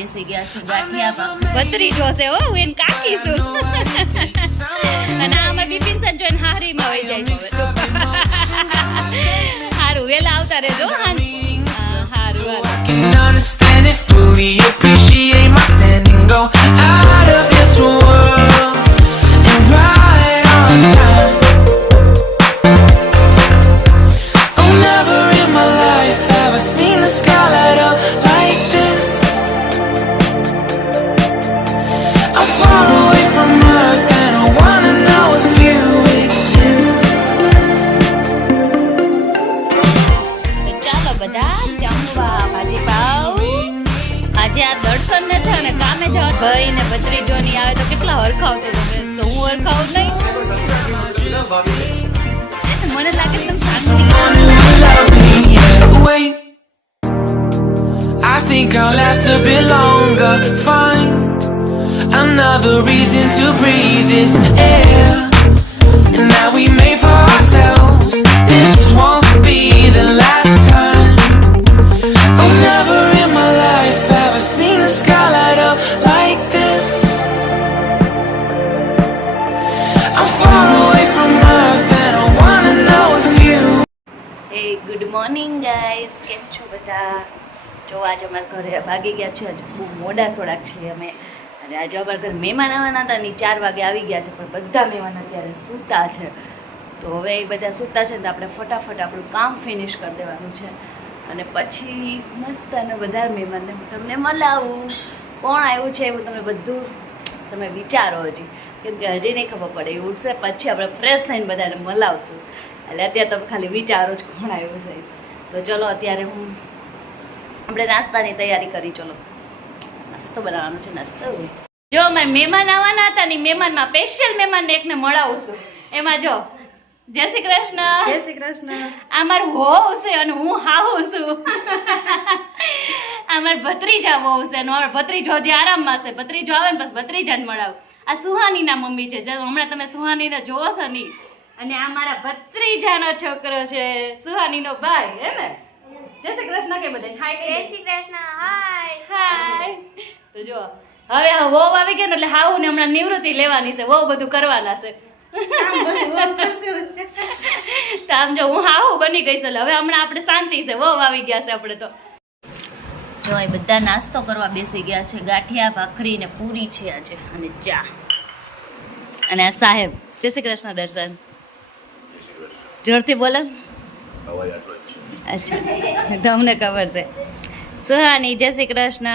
બેસી ગયા છે ગાંઠિયા ભત્રી જોશે હો હું એને કાકી છું અને આમાં બિપિન સન જોઈને હારીમાં વહી જાય છે સારું વેલા આવતા રહેજો સારું ભાઈ ને ભત્રીજો ની આવે તો કેટલા હરખાવતો તમે તો હું હરખાવ નહીં મને લાગે I think I'll last a bit longer. Find another reason to breathe this air, and now we made for ourselves. This won't be the last time. Oh, never in my life have I seen the sky light up like this. I'm far away from Earth and I wanna know if you. Hey, good morning guys. કેમ છો બધા? જો આજે અમારા ઘરે ભાગી ગયા છે, આજે બહુ મોડા થોડાક છીએ અમે, અને આજે અમારા ઘરે મહેમાન આવવાના હતા ને 4 વાગે આવી ગયા છે, પણ બધા મહેમાન અત્યારે સૂતા છે. તો હવે એ બધા સૂતા છે ને તો આપણે ફટાફટ આપણું કામ ફિનિશ કરી દેવાનું છે, અને પછી મસ્ત અને બધા મહેમાનને હું તમને મળાવું. કોણ આવ્યું છે એવું તમે બધું તમે વિચારો હજી, કેમ કે હજી નહીં ખબર પડે. એ ઉઠશે પછી આપણે ફ્રેશ થઈને બધાને મળાવશું. એટલે અત્યારે તમે ખાલી વિચારો જ કોણ આવ્યું છે. તો ચલો અત્યારે આપણે નાસ્તાની તૈયારી કરી. ચલો નાસ્તો બનાવવાનો છે. નાસ્તો જો અમારે મહેમાન આવવાના હતા ને, મહેમાનમાં સ્પેશિયલ મહેમાનને એકને મળાવું છું. એમાં જો જય શ્રી કૃષ્ણ. જય શ્રી કૃષ્ણ. આ મારું હોવ છે અને હું હાહુ છું. આ મારા ભત્રીજા હોવ છે અને મારા ભત્રીજો હજી આરામમાં છે. ભત્રીજો આવે ને પછી ભત્રીજાને મળાવું. આ સુહાનીના મમ્મી છે, હમણાં તમે સુહાનીને જોવો છો નહીં. અને આ મારા ભત્રીજાનો છોકરો છે, સુહાનીનો ભાઈ, હે ને? જય શ્રી કૃષ્ણ કે બધા હાય. જય શ્રી કૃષ્ણ. હાય હાય. તો જો હવે વહુ આવી ગયા ને એટલે હાહુ ને હમણાં નિવૃત્તિ લેવાની છે. વહુ બધું કરવાના છે. તો આમ જો હું હાહુ બની ગઈ છે. હવે હમણાં આપણે શાંતિ છે. વહુ આવી ગયા છે આપણે. તો જો એ બધા નાસ્તો કરવા બેસી ગયા છે. ગાંઠિયા ભાખરી ને પૂરી છે આજે, અને ચા. અને આ સાહેબ જય શ્રી કૃષ્ણ. દર્શન જોરથી બોલો. અચ્છા તમને ખબર છે. સુહાની જય શ્રી કૃષ્ણ.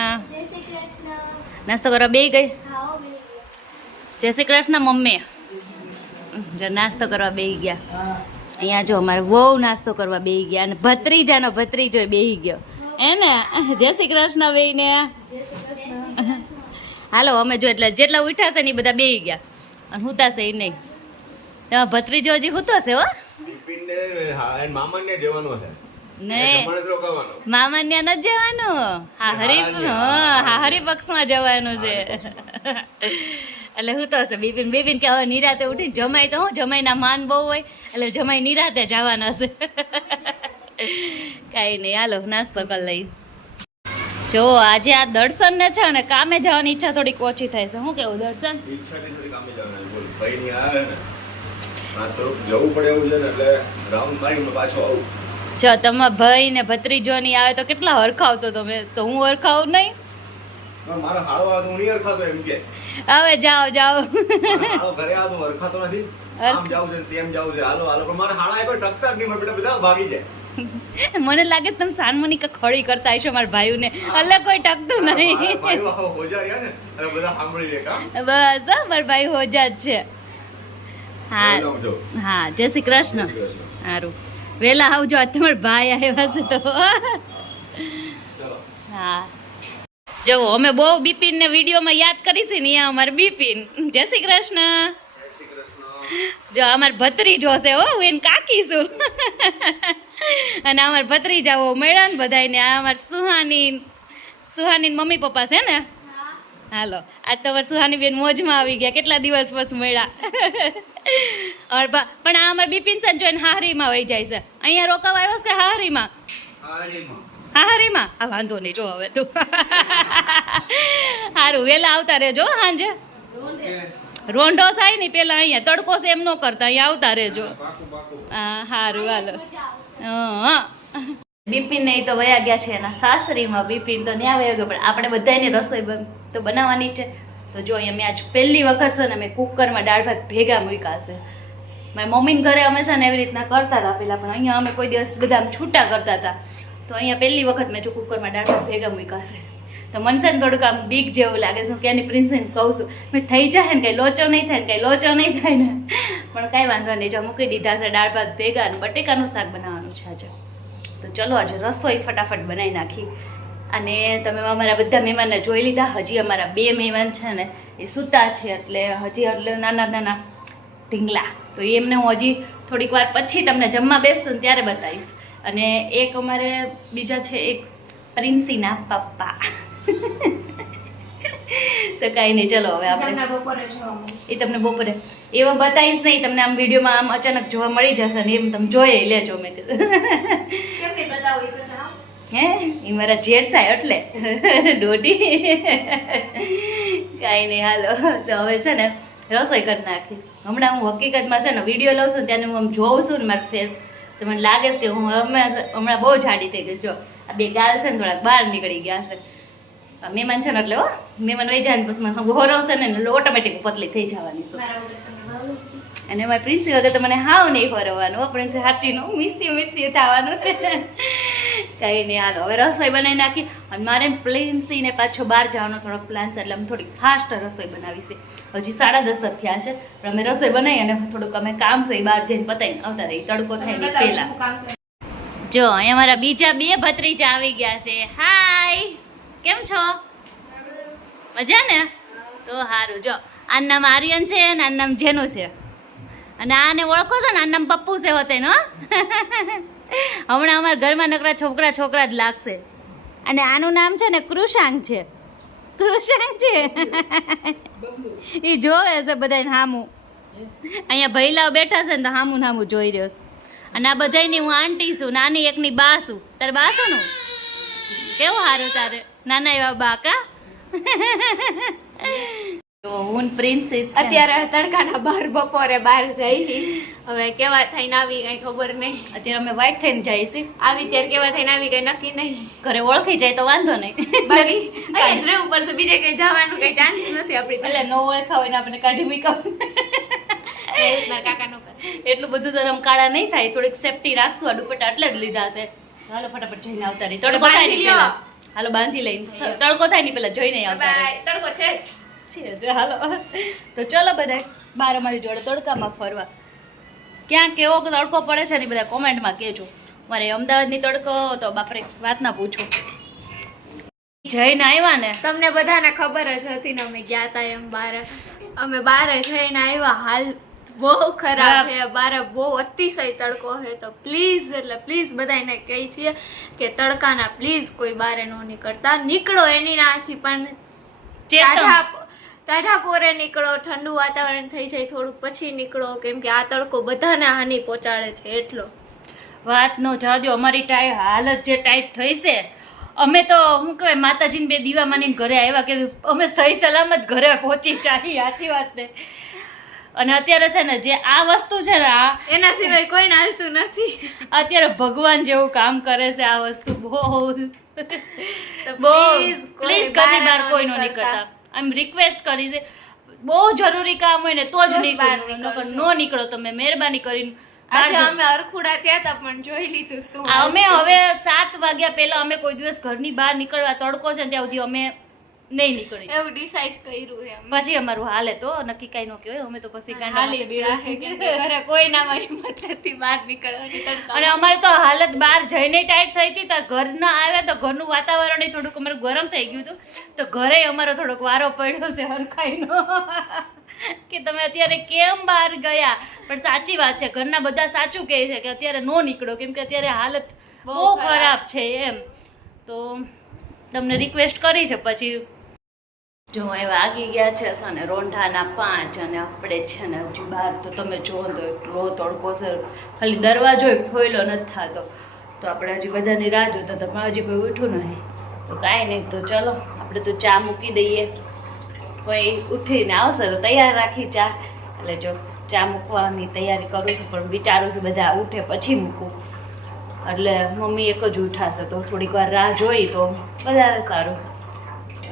નાસ્તો કરવા બે ગઈ. જય શ્રી કૃષ્ણ મમ્મી. જો નાસ્તો કરવા બેહી ગયા. અહીંયા જો અમારે વહુ નાસ્તો કરવા બેહી ગયા, અને ભત્રીજાનો ભત્રીજો બેહી ગયો, હે ને? જય શ્રી કૃષ્ણ બેયને. હાલો અમે જો એટલે જેટલા ઉઠ્યા છે ને એ બધા બેહી ગયા, અને હુતા છે એ નહીં. તમારા ભત્રીજો હજી હુતો છે હો. મામા ત્યાં નથી જવાનું. હા હરિપક્ષમાં જવાનું છે. એટલે હું તો હશે બિપિન. બિપિન કે હવે નિરાતે ઉઠીને જમાઈ તો હું જમાઈના માન બહુ હોય એટલે જમાઈ નિરાતે જવાના છે. કાંઈ નહીં, હાલો નાસ્તો કરી લઈ. જો આજે આ દર્શન ને છે ને કામે જવાની ઈચ્છા થોડીક ઓછી થાય છે. શું કેવું દર્શન? જો તમારા ભાઈ ને ભત્રીજો ની આવે તો કેટલા હરખાવતો તમે, તો હું હરખાવ નહીં. હવે જાઓ જાઓ. મને લાગે તમે સાનમની ખડી કરતા હશો મારા ભાઈ ને. એટલે કોઈ ટકતું નહીં. બસ મારા ભાઈ હોજા જ છે. હા હા જય શ્રી કૃષ્ણ. સારું વેલા આવજો. આ તમારા ભાઈ આવ્યા છે તો. હા જો અમે બહુ બિપિન ને વિડીયોમાં યાદ કરી છે ને, અહીંયા અમારે બિપિન. જય શ્રી કૃષ્ણ. જો અમારે ભત્રીજો છે હો, હું એને કાકી છું. અને અમારે ભત્રીજાઓ મળ્યા ને બધાને. આ અમારે સુહાની મમ્મી પપ્પા છે ને. હાલો આજ તો અમારે સુહાની બેન મોજમાં આવી ગયા. કેટલા દિવસ પછી મળ્યા. પણ આ અમારે બિપિન સન જોઈને હારીમાં વહી જાય છે. અહીંયા રોકાવા આવ્યો છે કે હારીમાં? હા રીમા આ વાંધો નહીં જો હવે તું સારું વહેલા આવતા રહેજો સાંજે રોંઢો થાય ને પેલા અહીંયા તડકો છે એમ ન કરતા અહીંયા આવતા રહેજો હા સારું હાલો હા બિપિન નહીં તો વયા ગયા છે એના સાસરીમાં બિપિન તો ત્યાં વયા ગયો પણ આપણે બધાને રસોઈ તો બનાવવાની છે તો જો અહીંયા મેં આજ પહેલી વખત છે ને મેં કુકરમાં દાળ ભાત ભેગા મૂક્યા છે મારી મમ્મીને ઘરે અમે છે ને એવી રીતના કરતા હતા પહેલાં પણ અહીંયા અમે કોઈ દિવસ બધા આમ છૂટા કરતા હતા તો અહીંયા પહેલી વખત મેં જો કુકરમાં દાળ ભાત ભેગા મૂક્યા છે તો મને છે ને થોડુંક આમ બીક જેવું લાગે છે હું ક્યાંની પ્રિન્સેસને કહું છું મેં થઈ જાય ને કંઈ લોચો નહીં થાય ને કંઈ લોચો નહીં થાય ને પણ કાંઈ વાંધો નહીં જો મૂકી દીધા છે દાળ ભાત ભેગા અને બટેકાનું શાક બનાવવાનું છે આજે તો ચલો આજે રસોઈ ફટાફટ બનાવી નાખી અને તમે અમારા બધા મહેમાનને જોઈ લીધા હજી અમારા 2 મહેમાન છે ને એ સૂતા છે એટલે હજી એટલે નાના નાના ઢીંગલા તો એમને હું હજી થોડીક વાર પછી તમને જમવા બેસતું ને ત્યારે બતાવીશ અને એક અમારે બીજા છે એક પ્રિન્સીના પપ્પા તો કાંઈ નહીં ચલો હવે આપણે એ તમને બપોરે એવા બતાવીશ નહીં તમને આમ વિડીયોમાં આમ અચાનક જોવા મળી જશે ને એમ તમે જોઈ લેજો મેં કીધું હે એ મારા જેઠ થાય એટલે દોઢી કાંઈ નહીં હાલો તો હવે છે ને રસોઈ કરી નાખી હમણાં હું હકીકતમાં છે ને વિડીયો લઉં છું ને ત્યારે હું આમ જોઉં છું ને મારું ફેસ તો મને લાગે છે કે હું હમણાં બહુ જાડી થઈ ગઈ જો આ 2 ગાલ છે ને થોડાક બહાર નીકળી ગયા છે મહેમાન છે ને એટલે હો મહેમાન વહી જાય ને પછી મને હોરવશે ને એટલે ઓટોમેટિક પતલી થઈ જવાની છે અને મારી પ્રિન્સી વગર તો મને હાવ નહીં હોરવવાનું હો પ્રિન્સી હાટીનું મિસ્યું થવાનું છે કંઈ નહીં હાલો હવે રસોઈ બનાવી નાખી અને મારે પ્રિન્સીને પાછો બહાર જવાનો થોડોક પ્લાન છે એટલે અમે થોડીક ફાસ્ટ રસોઈ બનાવી છે હજી 10:30 થયા છે પણ અમે રસોઈ બનાવી અને થોડુંક અમે કામ છે બહાર જઈને પતાવીને આવતા રહી તડકો થાય ને પહેલા જો અહીંયા મારા બીજા 2 ભત્રીજા આવી ગયા છે હાય કેમ છો મજા ને તો સારું જો આનું નામ આર્યન છે અને આનું નામ જેનુ છે અને આને ઓળખો છો ને આનું નામ પપ્પુ છે હોતે નો હમણાં અમારા ઘરમાં નકરા છોકરા જ લાગશે અને આનું નામ છે ને કૃષાંક છે એ જોવે છે બધાને હામું અહીંયા ભૈલાઓ બેઠા છે ને તો હામું જોઈ રહ્યો છે અને આ બધાની હું આંટી છું નાની એકની બા છું તારે બા છું ને કેવું સારું તારે નાના એવા બા કા તો હું પ્રિન્સેસ અત્યારે તડકાના બહાર બપોરે બહાર જઈ હવે કેવા થઈને આવી કઈ ખબર નહીં અત્યારે અમે વાઈટ થઈને જઈએ છીએ આવી ત્યારે કેવા થઈને આવી કઈ નક્કી નહીં ઘરે ઓળખી જાય તો વાંધો નહીં બાકી અહીંયા જ રહેવું પડશે બીજે કઈ જવાનું કઈ ચાન્સ નથી આપણી એટલે ન ઓળખા હોય ને આપણે કાઢી મૂકાવ મારા કાકાનો એટલું બધું તો આમ કાળા નહીં થાય થોડીક સેફટી રાખશું આ દુપટ્ટા એટલે જ લીધા છે હાલો ફટાફટ જઈને આવતા રહી તડકો થાય ને પેલા હાલો બાંધી લઈને તડકો થાય ને પેલા જોઈને આવતા રહી તડકો છે છે હાલો તો ચલો બધા બાર અમારી જોડે તડકામાં ફરવા ક્યાં કેવો તડકો પડે છે ને બધા કોમેન્ટમાં કહેજો મારે અમદાવાદની તડકો તો બાપરે વાત ના પૂછો જઈને આવ્યા ને તમને બધાને ખબર જ હતી ને અમે ગયા હતા એમ અમે બાર જઈને આવ્યા હાલ બહુ ખરાબ છે બારે બહુ અતિશય તડકો છે તો પ્લીઝ એટલે પ્લીઝ બધાને કહી છીએ કે તડકાના પ્લીઝ કોઈ બારે ન નીકળતા નીકળો એની નાથી પણ ટાઢા પોરે નીકળો ઠંડુ વાતાવરણ થઈ જાય થોડુંક પછી નીકળો કેમ કે આ તડકો બધાને હાનિ પહોંચાડે છે એટલો વાત નો જાદ્યો અમારી હાલત જે ટાઈટ થઈ છે અમે તો શું કહેવાય માતાજીને 2 દીવા માનીને ઘરે આવ્યા કે અમે સહી સલામત ઘરે પહોંચી જાય સાચી વાત ને અને અત્યારે છે ને જે આ વસ્તુ છે ને આ એના સિવાય કોઈ હાલતું નથી અત્યારે ભગવાન જેવું કામ કરે છે આ વસ્તુ બહુ પ્લીઝ કદી બાર કોઈ નો નીકળતા આમ રિક્વેસ્ટ કરી છે બહુ જરૂરી કામ હોય ને તો જ નીકળો નો નીકળો તમે મહેરબાની કરીને આજે અમે અરખુડા થયા હતા પણ જોઈ લીધું શું અમે હવે 7 વાગ્યા પહેલા અમે કોઈ દિવસ ઘરની બહાર નીકળવા તડકો છે ત્યાં સુધી અમે નહીં નીકળી એવું ડિસાઈડ કર્યું છે પછી અમારું હાલે તો નક્કી કઈ નો કહેવાય અમે તો પછી ઘરે કોઈ ના હિંમત નથી બહાર નીકળવાની અને અમારે તો હાલત બહાર જઈને ટાઈટ થઈ હતી તો ઘરના આવ્યા તો ઘરનું વાતાવરણ થોડુંક અમારું ગરમ થઈ ગયું હતું તો ઘરે અમારો થોડોક વારો પડ્યો છે હરખાઈનો કે તમે અત્યારે કેમ બહાર ગયા પણ સાચી વાત છે ઘરના બધા સાચું કહે છે કે અત્યારે નો નીકળો કેમ કે અત્યારે હાલત બહુ ખરાબ છે એમ તો તમને રિક્વેસ્ટ કરી છે પછી જો એ વાગી ગયા છે અને રોંઢાના 5 અને આપણે છે ને હજી બહાર તો તમે જુઓ તો એટલો તડકો છે ખાલી દરવાજો ખોયલો નથી થતો તો તો આપણે હજી બધાની રાહ જોતા હતા પણ હજી કોઈ ઉઠ્યું નહીં. તો કાંઈ નહીં, તો ચલો આપણે તો ચા મૂકી દઈએ. કોઈ ઉઠીને આવશે તો તૈયાર રાખી ચા. એટલે જો ચા મૂકવાની તૈયારી કરું છું પણ વિચારું છું બધા ઉઠે પછી મૂકું. એટલે મમ્મી એક જ ઉઠાશે તો થોડીક વાર રાહ જોઈ તો વધારે સારું.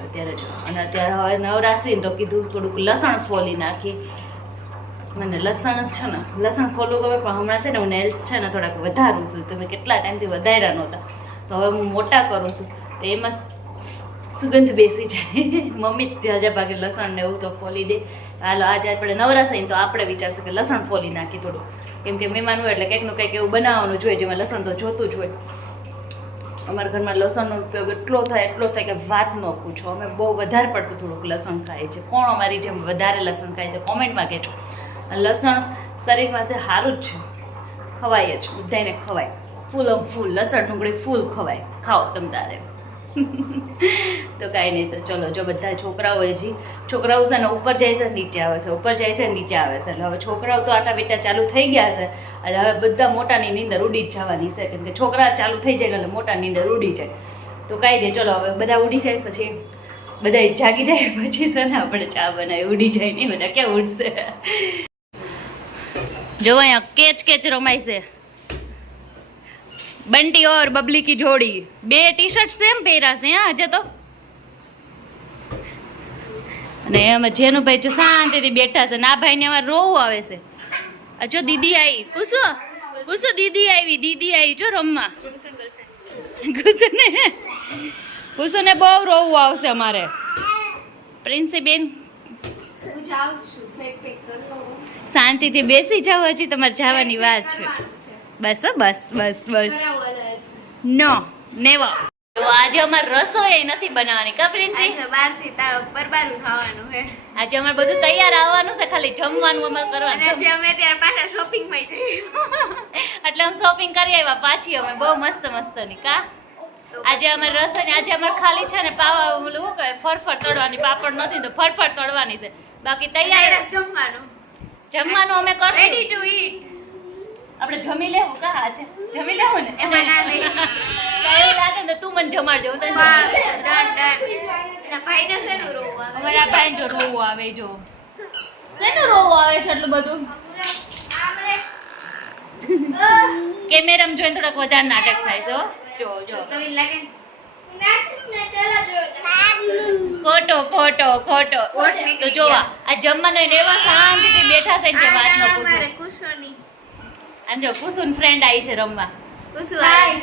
અત્યારે જો અને અત્યારે હવે નવરાશી તો કીધું થોડુંક લસણ ફોલી નાખી. મને લસણ છે ને લસણ ફોલવું ગમે પણ હમણાં છે ને હું નેલ્સ છે ને થોડાક વધારું છું. તમે કેટલા ટાઈમથી વધાર્યા નહોતા તો હવે હું મોટા કરું છું તો એમાં સુગંધ બેસી જાય. મમ્મી જ જાજા ભાગે લસણ ને એવું તો ફોલી દે. હાલો આજે આપણે નવરાશી તો આપણે વિચારશું કે લસણ ફોલી નાખી થોડું, કેમ કે મહેમાન હોય એટલે કંઈકનું કંઈક એવું બનાવવાનું જોઈએ જેમાં લસણ તો જોતું જ હોય. અમારા ઘરમાં લસણનો ઉપયોગ એટલો થાય કે વાત ન પૂછો. અમે બહુ વધારે પડતું થોડુંક લસણ ખાઈએ છીએ. કોણ અમારી જેમ વધારે લસણ ખાય છે કોમેન્ટમાં કહેજો. લસણ શરીર માટે સારું જ છે, ખવાય જ, બધાને ખવાય. ફૂલ લસણ ડુંગળી ફૂલ ખવાય. ખાઓ તમ તારે. તો કાંઈ નહીં, તો ચલો જો બધા છોકરાઓ છોકરાઓ છે ને ઉપર જાય છે નીચે આવે છે, ઉપર જાય છે નીચે આવે છે. એટલે હવે છોકરાઓ તો આટા બેટા ચાલુ થઈ ગયા છે. એટલે હવે બધા મોટાની નીંદર ઉડી જ જવાની છે, કેમ કે છોકરા ચાલુ થઈ જાય એટલે મોટા નીંદર ઉડી જાય. તો કાંઈ નહીં, ચલો હવે બધા ઉડી જાય પછી બધા જાગી જાય પછી છે ને આપણે ચા બનાવી. ઉડી જાય નહીં બધા ક્યાં ઉડશે. જો અહીંયા કેચ રમાય છે. બંટી ઓર બબલી કી જોડી, બે ટી શર્ટ સેમ પહેર્યા છે હા આજે તો. અને અમે જેનું ભાઈ જો શાંતિથી બેઠા છે. ના ભાઈ ને અમારે રોવું આવે છે. આ જો દીદી આવી, કુસુ દીદી આવી જો રમવા. કુસુને બહુ રોવું આવશે અમારે. પ્રિન્સી બેન શાંતિથી બેસી જાઓ, હજી તમારે જવાની વાત છે. બસ નો નેવર. તો આજે અમારે રસોઈ નથી બનાવવાની કા પ્રિન્સી? બહારથી પરબારું ખાવાનું છે. આજે અમારે બધું તૈયાર આવવાનું છે, ખાલી જમવાનું અમારે કરવાનું. આજે અમે ત્યારે પાછા શોપિંગ માં જઈએ એટલે અમે શોપિંગ કરી આવ્યા પાછી અમે બહુ મસ્તની કા. આજે અમારે રસોઈ આજે અમારે ખાલી છે ને પાવા ઓલું શું કહેવાય ફરફર તળવાની. પાપડ નથી તો ફરફર તળવાની છે. બાકી તૈયાર જમવાનું અમે કરશું. Ready to eat. આપણે જમી લેવું કા હાથે જમી લેવું ને એમાં ના નહીં એવું લાગે ને તું મને જમાડજો. હું તને એના ભાઈને શેનું રોવું આવે? અમારા ભાઈને જો રોવું આવે જો શેનું રોવું આવે છે એટલું બધું. કેમેરામાં જોઈને થોડાક વધારે નાટક થાય છે. જો ખોટો તો જોવા આ જમવાનું લેવા શાંતિથી બેઠા છે કે વાત ન પૂછો. આમ જો કુસુન ફ્રેન્ડ આવી છે રમવા. કુસુ હાય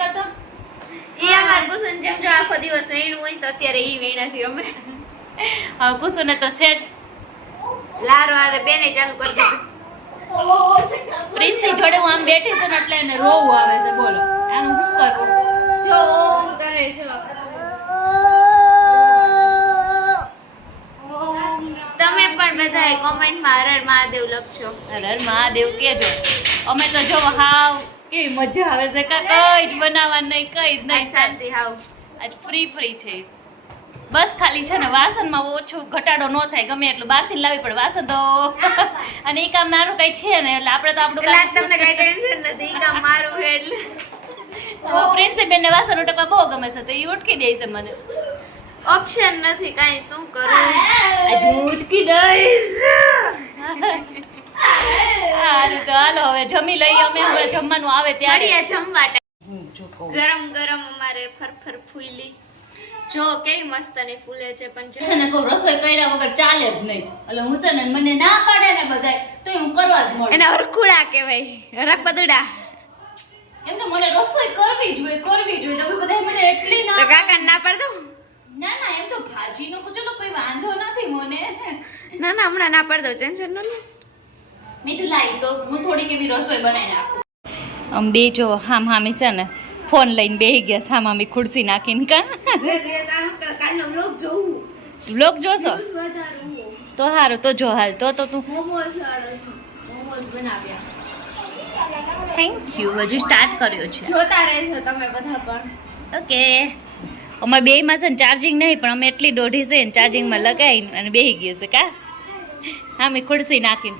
કરતો ઈ અમાર કુસુન જેમ જો આખો દિવસ વેણું હોય તો અત્યારે ઈ વેણાથી રમે. હવે કુસુને તો સેજ લારો આરે બેને ચાલુ કરી દીધું. પ્રિન્સી જોડે હું આમ બેઠી છું ને એટલે એને રોવું આવે છે. બોલો આનું શું કરવું? જો ઓમ કરે છે. તમે પણ બધાએ કોમેન્ટમાં હર હર મહાદેવ લખજો. હર મહાદેવ કેજો. અમે તો જો હાવ કેવી મજા આવે છે કા. કઈ જ બનાવવાનું નહીં, કઈ જ નહીં, શાંતિ હાવ. આજ ફ્રી છે. બસ ખાલી છે ને વાસણમાં ઓછું ઘટાડો ન થાય. ગમે એટલું બહારથી લાવી પડે વાસણ તો. અને એ કામ મારું કઈ છે ને એટલે આપણે તો આપણું કામ. તમને કઈ ટેન્શન નથી, ઈ કામ મારું છે એટલે. પ્રિન્સી બેન ને વાસણ ઉટકવા બહુ ગમે છે તો એ ઉટકી દે છે મને. ઓપ્શન નથી કાઈ, શું કરું? આજે ઉટકી દઈશ. હારું તો હાલો હવે જમી લઈએ અમે. હવે જમવાનું આવે ત્યારે જમવા ગરમ અમારે ફરફર ફૂલી. જો કેવી મસ્ત ને ફૂલે છે પણ છે ને કહું રસોઈ કર્યા વગર ચાલે જ નહીં. એટલે હું છે ને મને ના પાડે ને બધાય તો હું કરવા જ મળે. એના હરખુડા કહેવાય, રકપદુડા. એમ તો મને રસોઈ કરવી જોઈએ તો બધા મને એટલી ના. તો કાકા ના પાડ દો. ના એમ તો ભાજીનો ચલો કોઈ વાંધો નથી મને. ના હમણાં ના પાડ દો, ટેન્શન ન લે. મેં તો લાઈ તો હું થોડીક એવી રસોઈ બનાવી નાખું. આમ બે જો હામી છે ને ફોન લઈને બેહી ગયા સામામી ખુરશી નાખીને કા. વ્લોગ જોશો તો સારું તો જો હાલ તો તું થેન્ક યુ. હજુ સ્ટાર્ટ કર્યો છે. જોતા રહેજો તમે બધા પણ. ઓકે. અમારે બેયમાં છે ને ચાર્જિંગ નહીં પણ અમે એટલી દોઢી છે ને ચાર્જિંગમાં લગાવીને અને બેહી ગઈ છે કા. હા મેં ખુરશી નાખીને.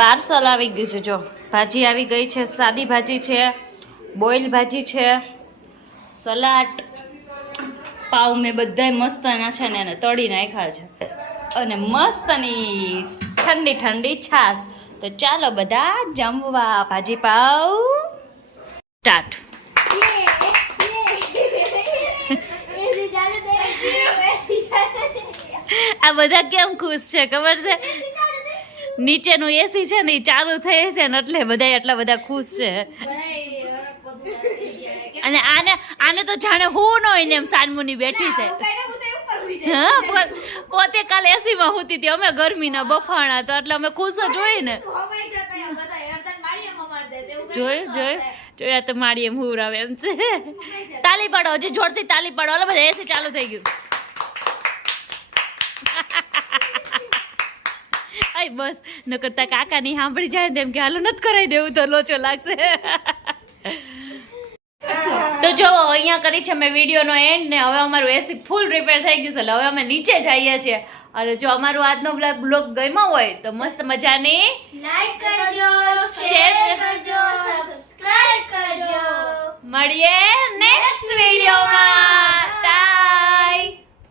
પાર્સલ આવી ગયું છે જો. ભાજી આવી ગઈ છે, સાદી ભાજી છે, બોઇલ ભાજી છે, સલાડ, પાવ મેં બધાય મસ્તના છે ને એને તળી નાખ્યા છે, અને મસ્તની ઠંડી ઠંડી છાશ. તો ચાલો બધા જમવા. ભાજી પાવ સ્ટાર્ટ. આ બધા કેમ ખુશ છે ખબર છે? નીચેનું એસી છે ને ઈ ચાલુ થઈ છે ને એટલે બધા એટલા બધા ખુશ છે. અને આને તો જાણે હું ન હોય ને એમ સાનમુની બેઠી છે. હા, પોતે કાલે એસી માં હોતી હતી, અમે ગરમીના બફાણા તો એટલે અમે ખુશ જ હોય ને. જોયા તો મારી એમ હુર આવે એમ છે. તાલી પાડો, હજી જોરથી તાલી પાડો. હાલો બધા, એસી ચાલુ થઈ ગયું. આય બસ, ન કરતા કાકાની સાંભળી જાય ને એમ કે હાલો નથી કરાવી દેવું તો લોચો લાગશે. તો જો અહીંયા કરી છે મેં વિડીયોનો એન્ડ ને હવે અમારું એસી ફૂલ રિપેર થઈ ગયું છે એટલે હવે અમે નીચે જઈએ છીએ. અને જો અમારો આજનો બ્લોગ ગમ્યો હોય તો મસ્ત મજાની લાઈક કરજો, શેર કરજો, સબસ્ક્રાઇબ કરજો. મળીએ